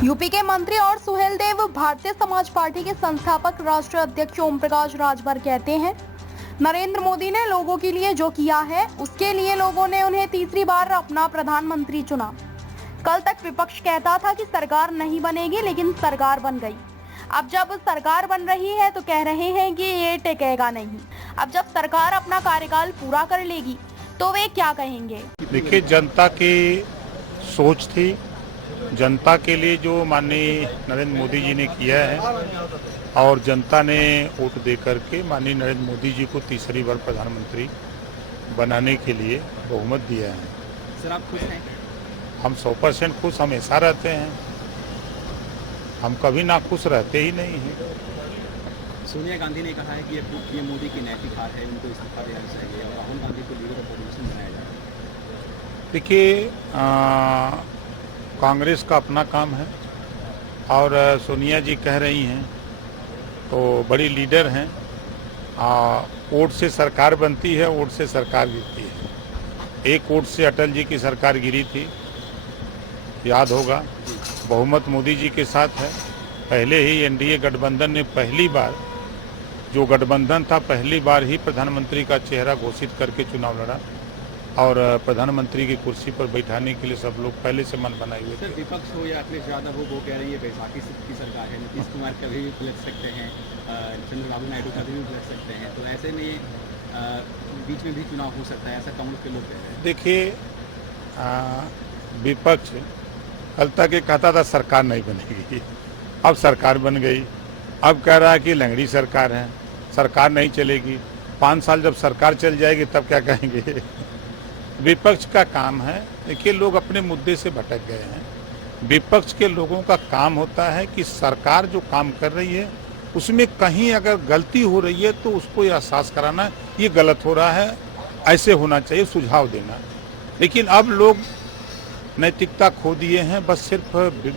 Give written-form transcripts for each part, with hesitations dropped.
UP के मंत्री और सुहेलदेव भारतीय समाज पार्टी के संस्थापक राष्ट्रीय अध्यक्ष ओम प्रकाश राजभर कहते हैं, नरेंद्र मोदी ने लोगों के लिए जो किया है उसके लिए लोगों ने उन्हें तीसरी बार अपना प्रधानमंत्री चुना। कल तक विपक्ष कहता था कि सरकार नहीं बनेगी, लेकिन सरकार बन गई। अब जब सरकार बन रही है तो कह रहे हैं कि ये टिकेगा नहीं। अब जब सरकार अपना कार्यकाल पूरा कर लेगी तो वे क्या कहेंगे? देखिए, जनता की सोच थी, जनता के लिए जो माननीय नरेंद्र मोदी जी ने किया है और जनता ने वोट दे करके माननीय नरेंद्र मोदी जी को तीसरी बार प्रधानमंत्री बनाने के लिए बहुमत दिया है। सर, आप खुश हैं? हम 100% खुश हमेशा रहते हैं, हम कभी ना खुश रहते ही नहीं हैं। सोनिया गांधी ने कहा है कि ये मोदी की नैतिक हार है, उनको इस्तीफा देना चाहिए और राहुल गांधी को लीडर ऑफ अपोजिशन बनाया जाए। देखिए, कांग्रेस का अपना काम है और सोनिया जी कह रही हैं तो बड़ी लीडर हैं। वोट से सरकार बनती है, वोट से सरकार गिरती है। एक वोट से अटल जी की सरकार गिरी थी, याद होगा। बहुमत मोदी जी के साथ है। पहले ही एनडीए गठबंधन ने पहली बार, जो गठबंधन था, पहली बार ही प्रधानमंत्री का चेहरा घोषित करके चुनाव लड़ा और प्रधानमंत्री की कुर्सी पर बैठाने के लिए सब लोग पहले से मन बनाए हुए थे। सर, विपक्ष हो या अखिलेश यादव हो, वो कह रही है बैसाखी की सरकार है, नीतीश कुमार का भी लग सकते हैं, चंद्रबाबू नायडू का भी लग सकते हैं, तो ऐसे में बीच में भी चुनाव हो सकता है, ऐसा कांग्रेस के लोग कह रहे हैं। देखिए, विपक्ष कल तक ये कहता था सरकार नहीं बनेगी, अब सरकार बन गई। अब कह रहा है कि लंगड़ी सरकार है, सरकार नहीं चलेगी। 5 साल जब सरकार चल जाएगी तब क्या कहेंगे? विपक्ष का काम है, देखिए, लोग अपने मुद्दे से भटक गए हैं। विपक्ष के लोगों का काम होता है कि सरकार जो काम कर रही है उसमें कहीं अगर गलती हो रही है तो उसको एहसास कराना, ये गलत हो रहा है, ऐसे होना चाहिए, सुझाव देना। लेकिन अब लोग नैतिकता खो दिए हैं, बस सिर्फ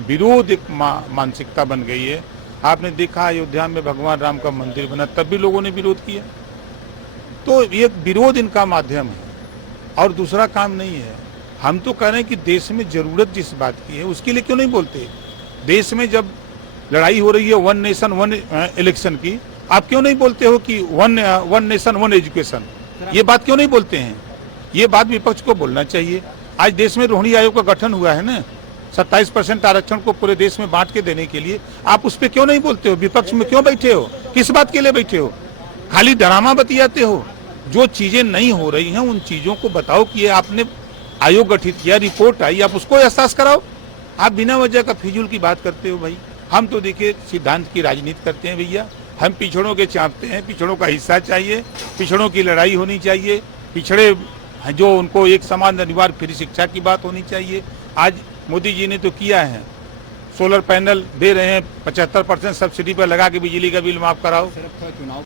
विरोध एक मानसिकता बन गई है। आपने देखा अयोध्या में भगवान राम का मंदिर बना, तब भी लोगों ने विरोध किया। तो ये विरोध इनका माध्यम है और दूसरा काम नहीं है। हम तो कह रहे हैं कि देश में जरूरत जिस बात की है उसके लिए क्यों नहीं बोलते? देश में जब लड़ाई हो रही है 1 नेशन 1 इलेक्शन की, आप क्यों नहीं बोलते हो कि 1 नेशन 1 एजुकेशन? ये बात क्यों नहीं बोलते हैं? ये बात विपक्ष को बोलना चाहिए। आज देश में रोहिणी आयोग का गठन हुआ है ना, 27% आरक्षण को पूरे देश में बांट के देने के लिए। आप उस पर क्यों नहीं बोलते हो? विपक्ष में क्यों बैठे हो? किस बात के लिए बैठे हो? खाली ड्रामा बतियाते हो। जो चीजें नहीं हो रही हैं उन चीजों को बताओ कि ये आपने आयोग गठित किया, रिपोर्ट आई, आप उसको एहसास कराओ। आप बिना वजह का फिजूल की बात करते हो भाई। हम तो देखिए सिद्धांत की राजनीति करते हैं भैया। हम पिछड़ों के चाहते हैं, पिछड़ों का हिस्सा चाहिए, पिछड़ों की लड़ाई होनी चाहिए, पिछड़े जो उनको एक समान अधिकार, फ्री शिक्षा की बात होनी चाहिए। आज मोदी जी ने तो किया है, सोलर पैनल दे रहे हैं, 75% सब्सिडी पर लगा के बिजली का बिल माफ कराओ। सिर्फ चुनाव